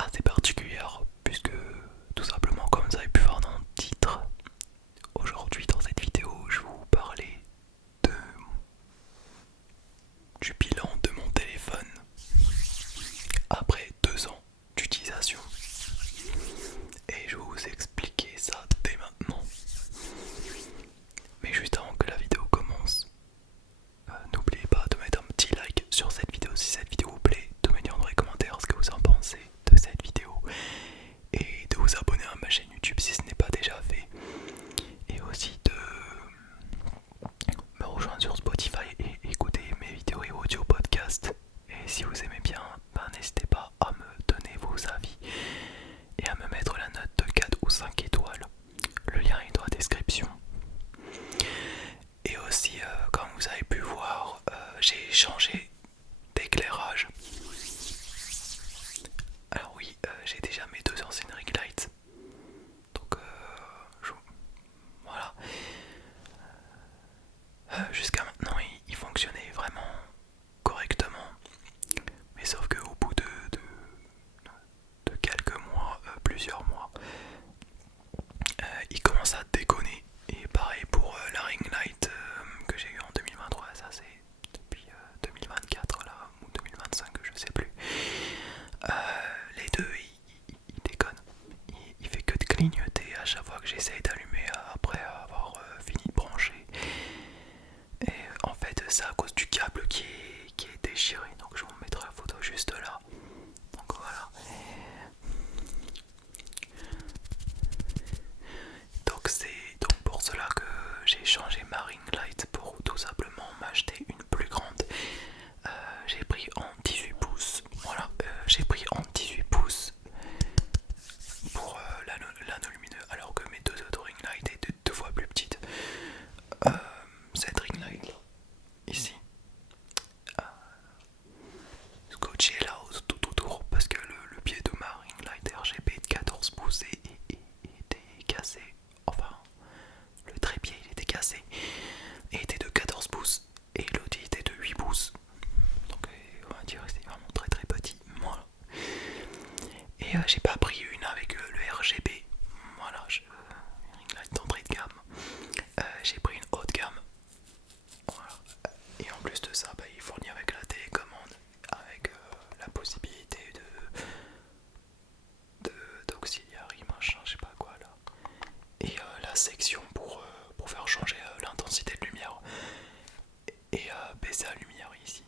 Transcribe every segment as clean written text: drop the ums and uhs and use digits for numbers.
assez particulière, puisque tout simplement, comme vous avez pu voir dans le titre, aujourd'hui dans cette vidéo, je vais vous parler de, du bilan de mon téléphone après 2 ans d'utilisation. Et je vais vous expliquer ça dès maintenant. Mais juste avant que la vidéo commence, n'oubliez pas de mettre un petit like sur cette vidéo si cette vidéo vous plaît, de me dire dans les commentaires ce que vous en pensez de cette vidéo et de vous abonner à ma chaîne YouTube si ce n'est pas déjà fait, et aussi de me rejoindre sur Spotify et écouter mes vidéos et audio podcasts. Et si vous aimez bien, n'hésitez pas à me donner vos avis et à me mettre la note de 4 ou 5 étoiles. Le lien est dans la description. Et aussi, comme vous avez pu voir, j'ai changé d'éclairage. Alors oui, j'ai déjà mes 2 anciennes ring lights. Donc voilà. Jusqu'à maintenant, il fonctionnait vraiment correctement. Mais sauf qu'au bout de quelques mois, plusieurs mois, il commence à déconner. Et pareil pour la ring light que j'ai eu en 2023, ça c'est depuis 2024 là, ou 2025, je sais plus. Les deux, il déconne. Il fait que de clignoter à chaque fois que j'essaye d'allumer après avoir fini de brancher. Et en fait, c'est à cause du câble qui est déchiré. Donc je vous mettrai la photo juste là. Donc voilà. Donc c'est donc pour cela que j'ai changé ma ring light pour tout simplement m'acheter une plus grande. J'ai pris en 18 pouces. Voilà, j'ai pris en 18 pouces pour l'anneau lumineux, alors que mes deux autres ring lights étaient 2 fois plus petites. Cette ring light là, ici, scotché là tout autour, parce que le pied de ma ring light RGB de 14 pouces était cassé. Enfin, le trépied il était cassé et était de 14 pouces et l'autre il était de 8 pouces. Donc on va dire que c'est vraiment très très petit. Voilà. Et j'ai pas pris une avec le RGB. Voilà, une ring light d'entrée de gamme. J'ai pris une haute gamme. Voilà. Et en plus de ça, il fournit avec la télécommande, avec la possibilité d'auxiliary machin, je sais pas quoi là. Et la section pour faire changer l'intensité de lumière. Et baisser la lumière ici.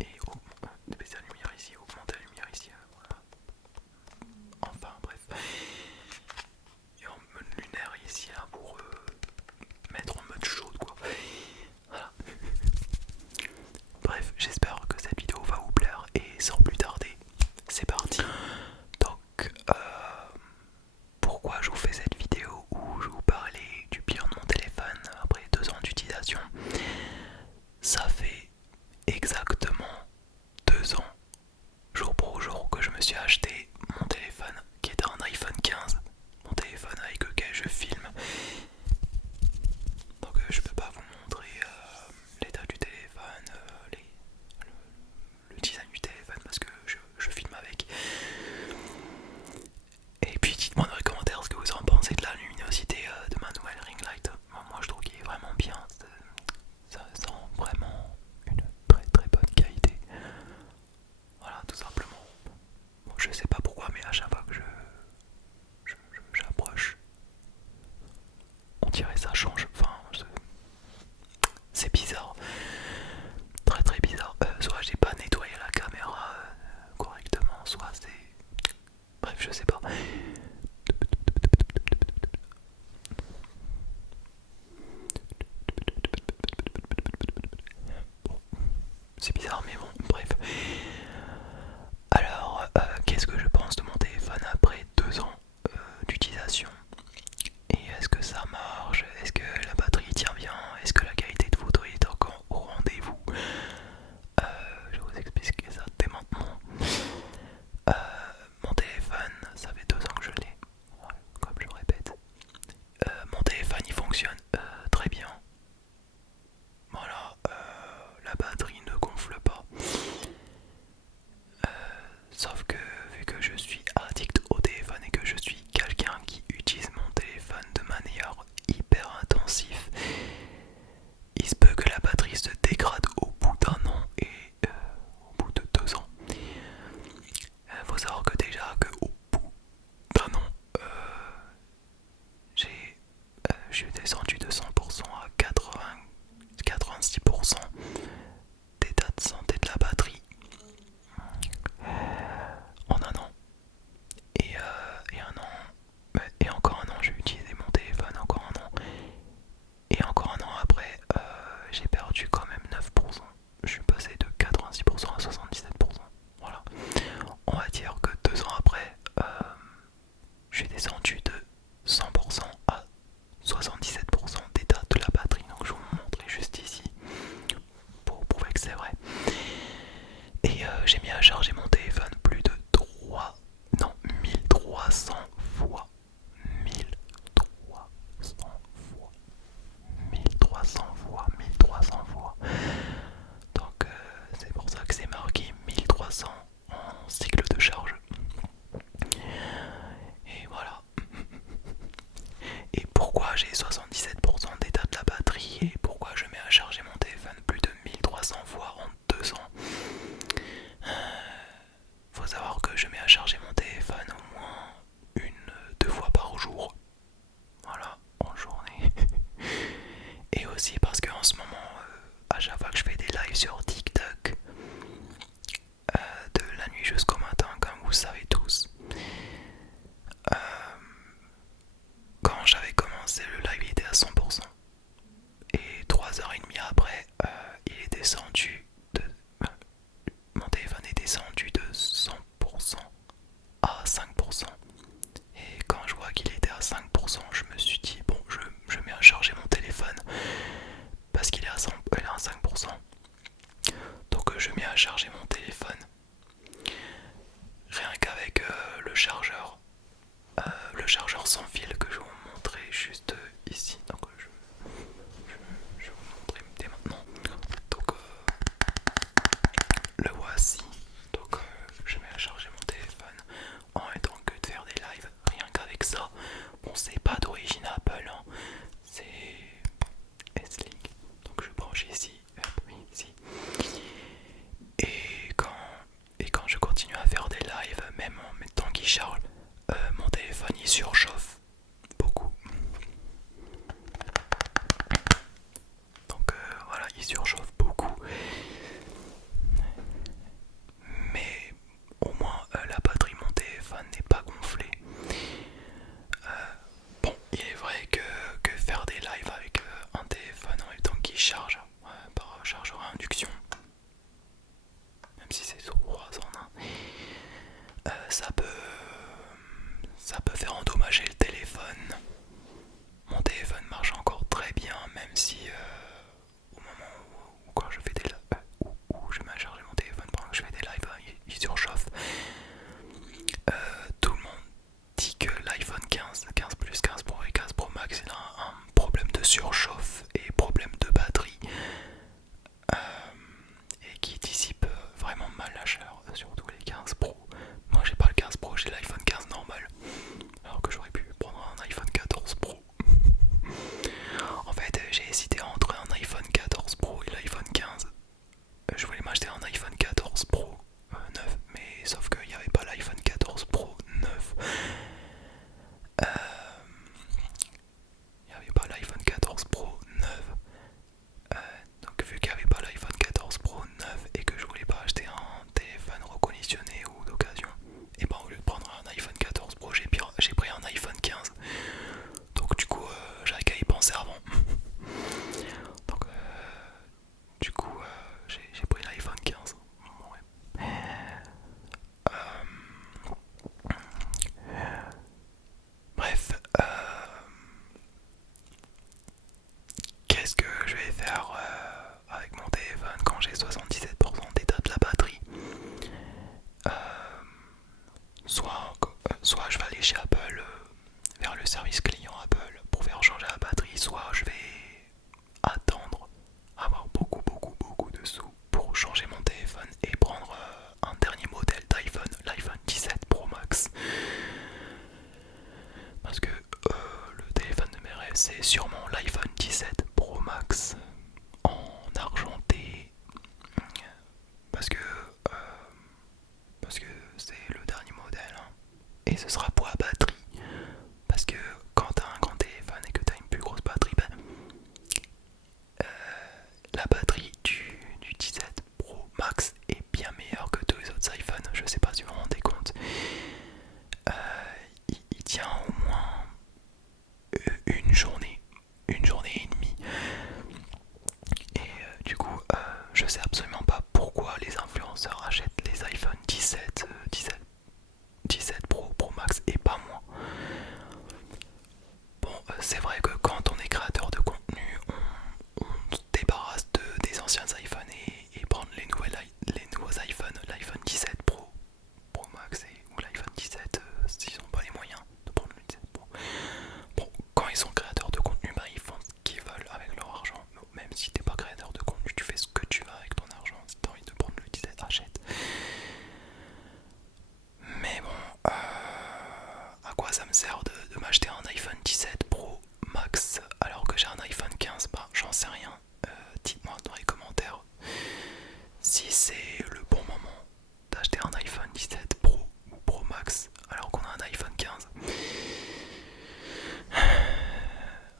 Et baisser la lumière ici, augmenter la lumière ici. Voilà. Enfin bref. Et en mode lunaire ici là pour mettre en mode chaude quoi. Voilà. Bref, j'espère que cette vidéo va vous plaire et sans plus tarder, c'est parti. Donc, pourquoi je vous fais cette vidéo où je vous parlais du bilan de mon téléphone après 2 ans d'utilisation? Ça fait exactement 2 ans, jour pour jour, que je me suis acheté mon téléphone qui est un iPhone 15, mon téléphone avec lequel je filme. Donc je peux pas vous montrer l'état du téléphone, le design du téléphone parce que je filme avec. Et puis dites-moi dans les commentaires ce que vous en pensez de la luminosité de ma nouvelle ring light. Moi je trouve qu'il est vraiment bien, ça sent vraiment une très très bonne qualité. Voilà, tout simplement. Bon, je sais pas pourquoi, mais à chaque fois que j'approche, on dirait ça change. Enfin, c'est bizarre. Très très bizarre. Soit j'ai pas nettoyé la caméra correctement, soit c'est... Bref, je sais pas. Bon, c'est bizarre, mais bon, bref. Alors, qu'est-ce que je pense de mon téléphone après 2 ans d'utilisation? Et est-ce que ça marche? Est-ce que la batterie tient bien? Est-ce que la qualité de photo est encore au rendez-vous? Je vais vous expliquer ça dès maintenant. Mon téléphone, ça fait 2 ans que il surchauffe beaucoup. Donc voilà, il surchauffe beaucoup. Mais au moins la batterie de mon téléphone n'est pas gonflée. Bon, il est vrai que faire des lives avec un téléphone en même temps qu'il charge par chargeur à induction, même si c'est sur 3 en 1, ça peut faire endommager le téléphone. Mon téléphone marche encore très bien, même si au moment où quand je fais des où je mets à charger mon téléphone pendant que je fais des lives, il surchauffe. Tout le monde dit que l'iPhone 15, 15 Plus, 15 Pro et 15 Pro Max, il a un problème de surchauffe et problème de batterie, et qui dissipe vraiment mal la chaleur, surtout les 15 Pro. Moi j'ai pas le 15 Pro, j'ai l'iPhone 15 normal, alors que j'aurais pu prendre un iPhone 14 Pro. En fait, j'ai hésité entre un iPhone 14 Pro et l'iPhone 15. Je voulais m'acheter un iPhone 14 Pro 9, mais sauf qu'il n'y avait pas l'iPhone 14 Pro 9. Il n'y avait pas l'iPhone 14 Pro 9. Donc vu qu'il n'y avait pas l'iPhone 14 Pro 9 et que je voulais pas acheter un téléphone reconditionné ou d'occasion, et ben au lieu de prendre un iPhone 14 Pro, j'ai pris un iPhone 15. Donc du coup, j'avais qu'à y penser avant. Donc du coup, j'ai pris l'iPhone 15. Ouais. Bref, qu'est-ce que je vais faire avec mon téléphone quand j'ai 77% d'état de la batterie? euh, soit je vais aller chez Apple, vers le service client Apple pour faire changer la batterie, soit je vais attendre avoir beaucoup de sous pour changer mon téléphone et prendre un dernier modèle d'iPhone, l'iPhone 17 Pro Max. Parce que le téléphone de mes rêves, c'est sûrement l'iPhone 17 Pro Max en argenté, parce que parce que c'est le dernier modèle, hein. Et ce sera pour la batterie, parce que quand t'as un grand téléphone et que t'as une plus grosse batterie, ben, la batterie du 17 Pro Max est bien meilleure que tous les autres iPhones. Je sais pas si vous vous rendez compte. Il tient au moins une journée et demie. Et du coup, je sais absolument pas pourquoi les influenceurs achètent les iPhone 17 Pro, Pro Max et pas moi. Bon, c'est vrai que quand on est créateur de contenu, on se débarrasse des anciens iPhones et prendre les nouveaux iPhones, l'iPhone 17 Pro, Pro Max ou l'iPhone 17 s'ils n'ont pas les moyens de prendre le 17 Pro. Bon, quand ils sont créateurs de contenu, bah, ils font ce qu'ils veulent avec leur argent. Même si t'es pas créateur de contenu, tu fais ce que tu veux avec ton argent. Si t'as envie de prendre le 17, achète. Mais bon, à quoi ça me sert de m'acheter un iPhone 17 Pro Max alors que j'ai un iPhone 15? Bah, j'en sais rien. Dites-moi dans les commentaires si c'est le bon moment d'acheter un iPhone 17 Pro ou Pro Max alors qu'on a un iPhone 15.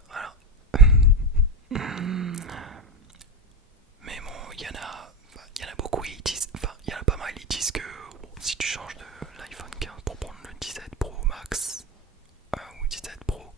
Voilà. Mais bon, il y en a beaucoup, il y en a pas mal, ils disent que bon, si tu changes de l'iPhone 15 pour prendre le 17 Pro Max ou 17 Pro,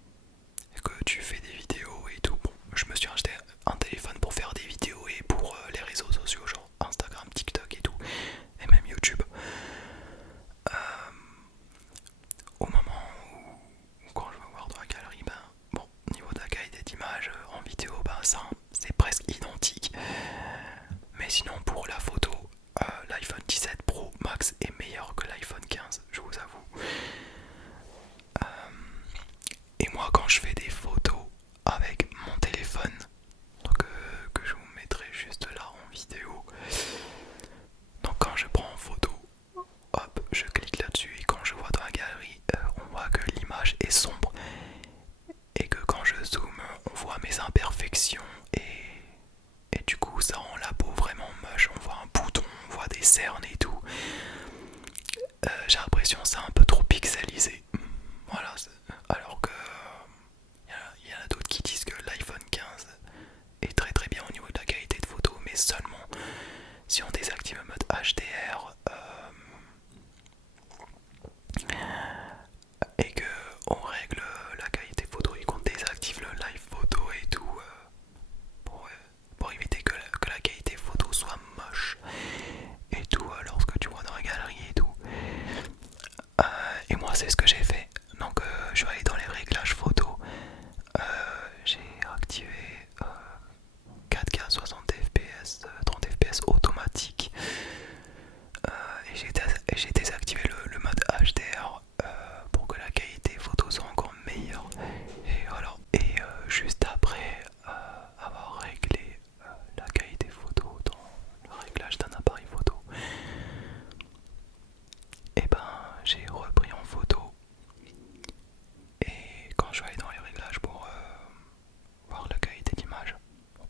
c'est ce que j'ai fait. Donc je suis allé dans les réglages photo, j'ai activé 4K 60 fps, 30 fps automatique, et j'ai désactivé le mode HDR pour que la qualité photo soit encore meilleure. Et voilà. Et juste après avoir réglé la qualité photo dans le réglage d'un appareil photo, et ben j'ai repris en photo. Et quand je suis allé dans les réglages pour voir la qualité d'image,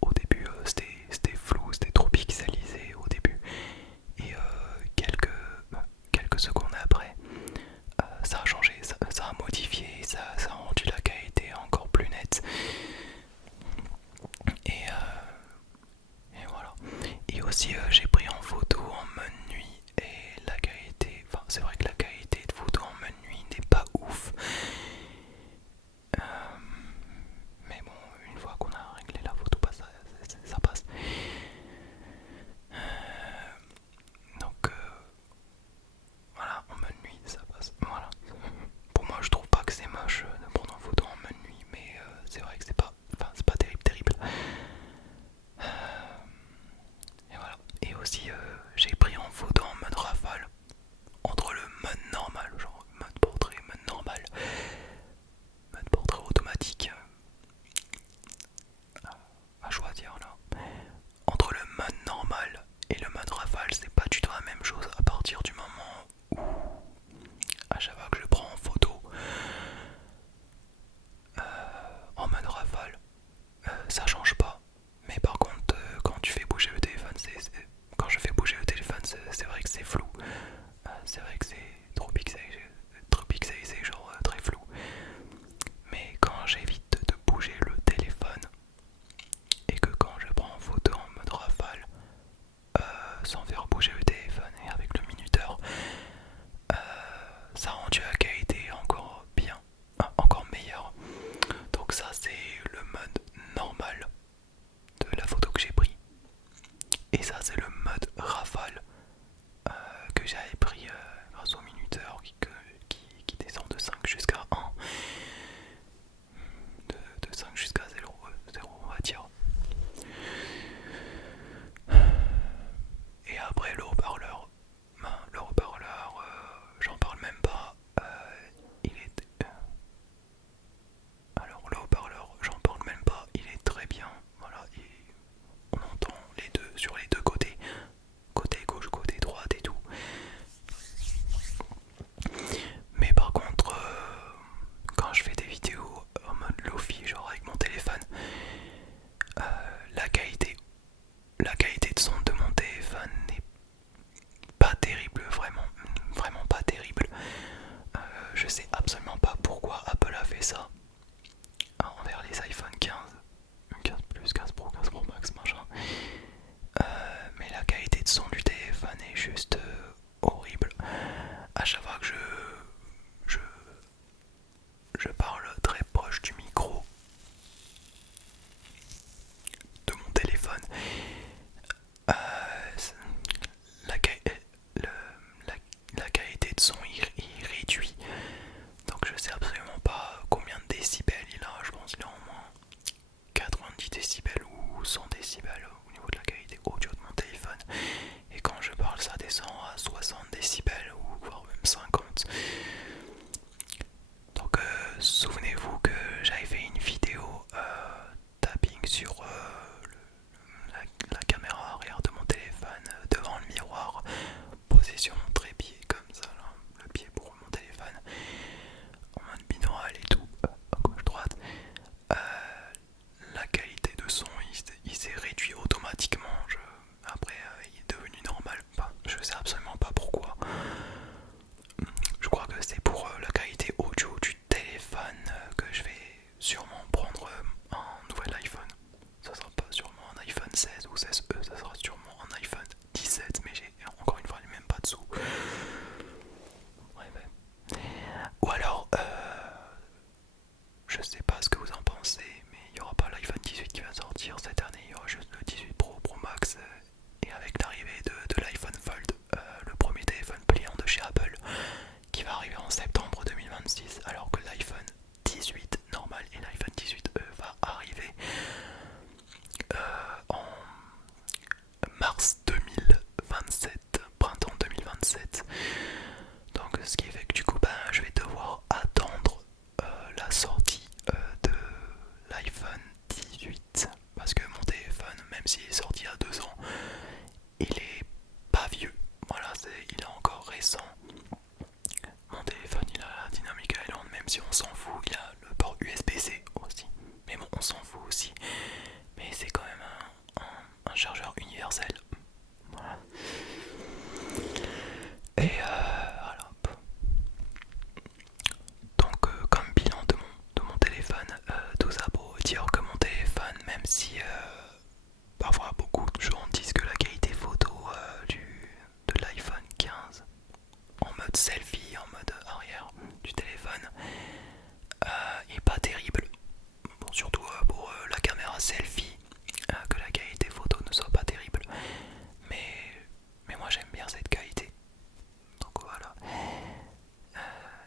au début c'était flou, c'était trop pixelisé au début. Et quelques secondes après, ça a changé, ça a modifié, ça a rendu la qualité encore plus nette. Et, voilà. Et aussi j'ai pris en photo en mode nuit et la qualité, enfin c'est vrai que la qualité de photo en mode nuit n'est pas ouf. Mais bon, une fois qu'on a réglé la photo, bah, ça passe. Donc voilà, en mode nuit ça passe. Voilà. Pour moi je trouve pas que c'est moche de prendre en photo en mode nuit, mais c'est vrai que c'est pas terrible. Et voilà. Et aussi j'ai pris en photo en mode rafale, entre le mode normal, genre mode portrait, mode normal, mode portrait automatique, à choisir là. Entre le mode normal et le mode rafale, c'est pas du tout la même chose à partir du moment où à chaque fois que je prends en photo en mode rafale, ça change pas. Mais par contre, quand tu fais bouger le téléphone, quand je fais bouger le téléphone, c'est vrai que c'est flou. C'est vrai que c'est trop pixelisé, genre très flou. Mais quand j'évite de bouger le téléphone et que quand je prends en photo en mode rafale, sans faire bouger le téléphone et avec le minuteur, ça rend la qualité encore bien, encore meilleure. Donc ça c'est le mode normal de la photo que j'ai pris. Et ça c'est le mode rafale que j'avais pris grâce au minuteur qui descend de 5 jusqu'à 1. De 5 jusqu'à 0, on va dire. Et après le haut-parleur, j'en parle même pas. Il est. Alors le haut-parleur, j'en parle même pas. Il est très bien. Voilà, on entend les deux sur les deux côtés, côté gauche, côté droite et tout. Mais par contre, quand je fais des vidéos en mode Lofi, genre avec mon téléphone, euh, la qualité de son de mon téléphone n'est pas terrible, vraiment pas terrible. Je sais absolument pas pourquoi Apple a fait ça envers les iPhone 15, 15 Plus, 15 Pro, 15 Pro Max, machin. Mais la qualité de son du téléphone est juste horrible. À chaque fois que je parle très proche du micro de mon téléphone, euh, la, la qualité de son il réduit. Donc je sais absolument pas combien de décibels il a. Je pense qu'il a au moins 90 décibels ou 100 décibels au niveau de la qualité audio de mon téléphone. Et quand je parle, ça descend à 60 décibels ou voire même 50. Donc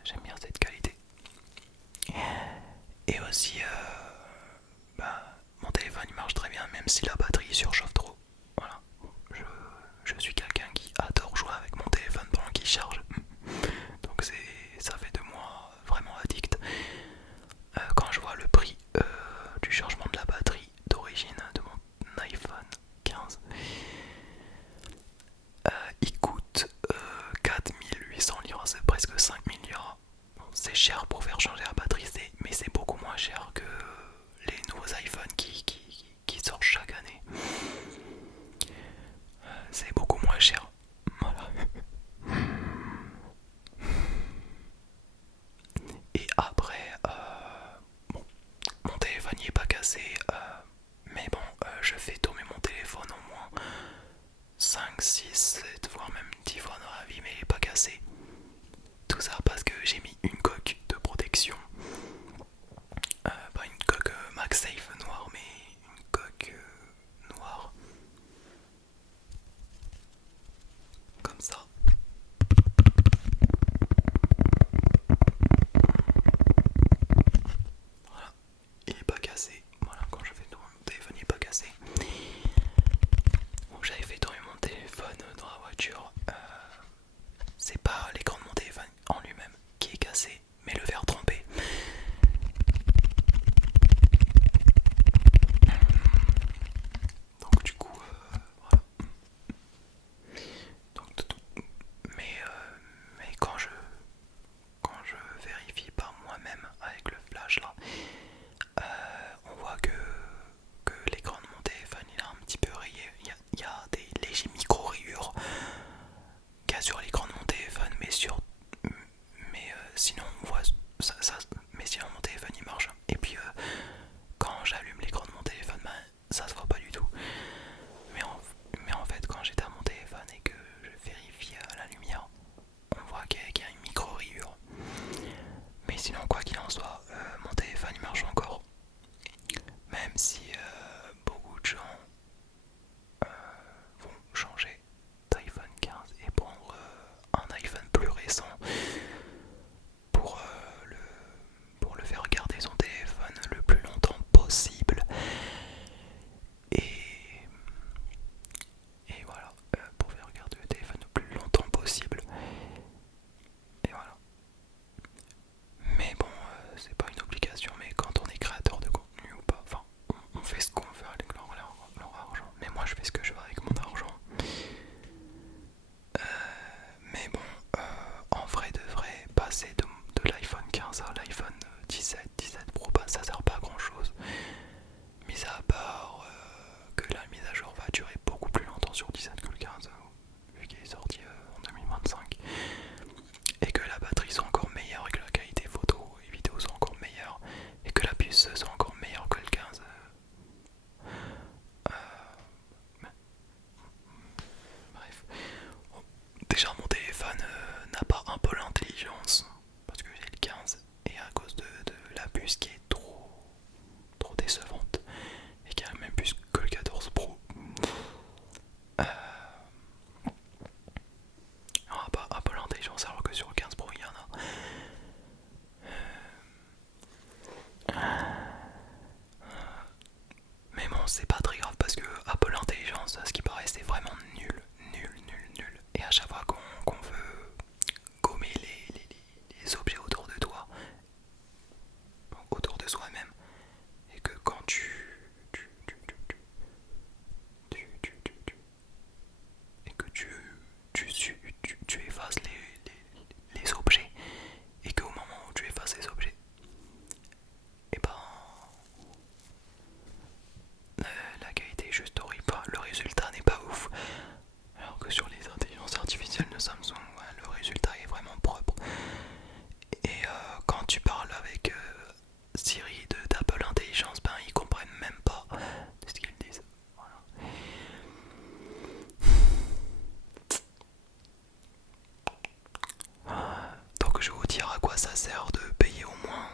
j'aime bien cette qualité. Et aussi, mon téléphone il marche très bien même si la batterie surchauffe trop. Voilà. Je suis quelqu'un qui adore jouer avec mon téléphone pendant qu'il charge. Donc ça fait de moi vraiment addict. Quand je vois le prix du changement de la batterie d'origine de mon iPhone 15, il coûte 4800 livres, c'est presque 5000 livres. Bon, c'est cher pour faire changer la batterie, mais c'est beaucoup moins cher que les nouveaux iPhones qui sortent chaque année. C'est beaucoup moins cher. Voilà. Et après, bon, mon téléphone n'est pas cassé, mais bon, je fais tomber mon téléphone au moins 5, 6, 7, voire même 10 fois dans la vie, mais il n'est pas cassé. Tout ça parce que j'ai mis une coque de protection. Pas une coque MagSafe noire, mais une coque noire. Comme ça. Voilà. Il n'est pas cassé. Voilà, quand je fais tomber mon téléphone, il n'est pas cassé. Donc j'avais fait tomber mon téléphone dans la voiture. C'est pas l'écran de mon téléphone en lui-même qui est cassé, mais le verre trempé. Donc du coup, voilà. Donc, mais quand je vérifie par moi-même avec le flash là, on voit que l'écran de mon téléphone il est un petit peu rayé. Il y a des légers micro-rayures qu'il y a sur l'écran de mon téléphone, mais sinon on voit mais sinon mon téléphone il marche. Et puis quand j'allume l'écran de mon téléphone, ça se voit pas du tout. Mais en fait, quand j'éteins mon téléphone et que je vérifie la lumière, on voit qu'il y a une micro-rayure. Mais sinon, quoi qu'il en soit, mon téléphone il marche encore. Même si beaucoup de gens vont changer d'iPhone 15 et prendre un iPhone plus récent pour, pour le faire garder son téléphone le plus longtemps possible. Et, et voilà, pour faire garder le téléphone le plus longtemps possible. Et voilà. Mais bon, c'est pas une obligation, mais quand on est créateur de contenu ou pas, enfin, on fait ce qu'on veut avec leur argent. Mais moi, je fais ce que je veux avec mon argent. Mais bon, en vrai de vrai, passer de l'iPhone 15 à l'iPhone 17 Pro, ça sert pas à grand chose. Mis à part que la mise à jour va durer beaucoup plus longtemps sur 17 que le 15, vu qu'il est sorti en 2025. Et que la batterie soit encore meilleure, et que la qualité photo et vidéo soit encore meilleure, et que la puce soit encore meilleure que le 15. Bref. Déjà mon téléphone n'a pas un peu l'intelligence, parce que j'ai le 15, et à cause de la puce qui est trop décevante, et qui a la même puce que le 14 Pro. On n'a pas un peu l'intelligence, alors que sur le 15 Pro il y en a. Mais bon, c'est pas très grave parce que Apple Intelligence, à ce qui paraît, c'est vraiment nul. Et à chaque fois qu'on veut gommer les objets autour de toi, autour de soi-même, et que quand et que tu effaces les objets, et qu'au moment où tu effaces les objets, et ben la qualité est juste horrible, le résultat n'est pas ouf. Alors que sur les intelligences artificielles de Samsung, le résultat est vraiment propre. Et quand tu parles avec Siri d'Apple Intelligence, ils comprennent même pas ce qu'ils disent. Voilà. Donc je vais vous dire à quoi ça sert de payer au moins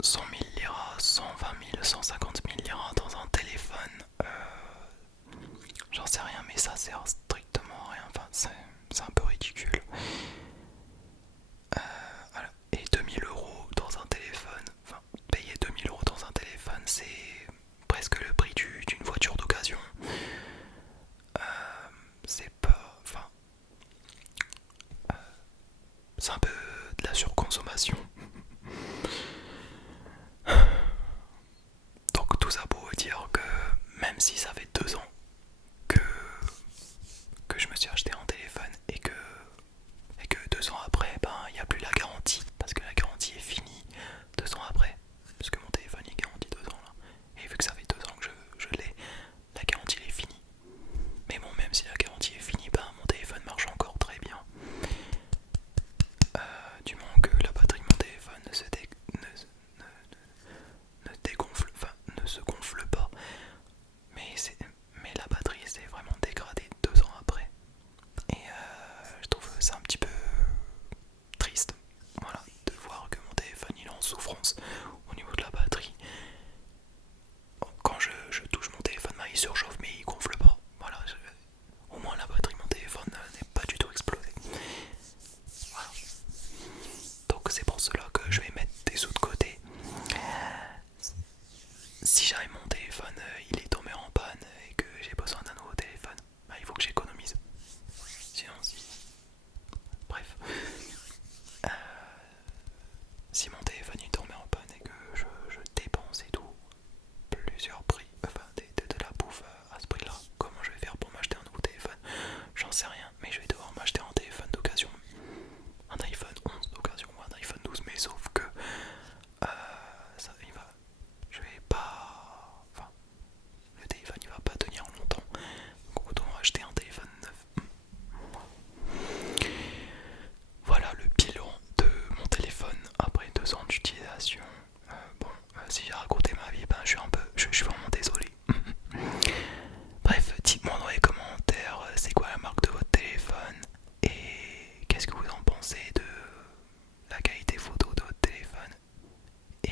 100 000 liras, 120 000, 150 000 liras dans un téléphone. J'en sais rien, mais ça sert strictement à rien. Enfin, c'est un peu ridicule. pense au niveau de la batterie. Quand je touche mon téléphone, bah, il surchauffe mais il gonfle pas. Voilà, au moins la batterie de mon téléphone n'est pas du tout explosée. Voilà. Donc c'est pour cela que je vais mettre des sous de côté. Si jamais mon téléphone il est tombé en panne et que j'ai besoin d'un nouveau téléphone, bah, il faut que j'économise. Sinon si... Bref. Euh, Si mon téléphone il tombait en panne et que je dépense et tout, plusieurs prix, enfin de la bouffe à ce prix là, comment je vais faire pour m'acheter un nouveau téléphone? J'en sais rien, mais je vais devoir m'acheter un téléphone d'occasion, un iPhone 11 d'occasion ou un iPhone 12, mais sauf que ça il va, je vais pas, enfin le téléphone il va pas tenir longtemps, donc autant acheter un téléphone neuf. Voilà le bilan de mon téléphone après 2 ans d'utilisation. Si j'ai raconté ma vie, ben je suis vraiment désolé. Bref, dites-moi dans les commentaires c'est quoi la marque de votre téléphone et qu'est-ce que vous en pensez de la qualité photo de votre téléphone et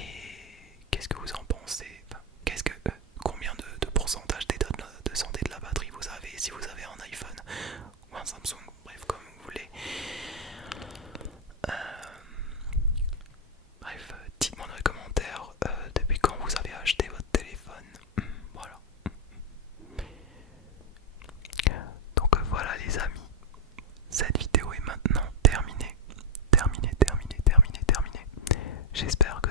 qu'est-ce que vous en pensez, enfin, combien de pourcentage d'état de santé de la batterie vous avez si vous avez un iPhone ou un Samsung, bref comme vous voulez. Bref, dites-moi dans les commentaires depuis quand vous avez acheté votre téléphone. Voilà. Donc voilà les amis, cette vidéo est maintenant terminée. Terminée. J'espère que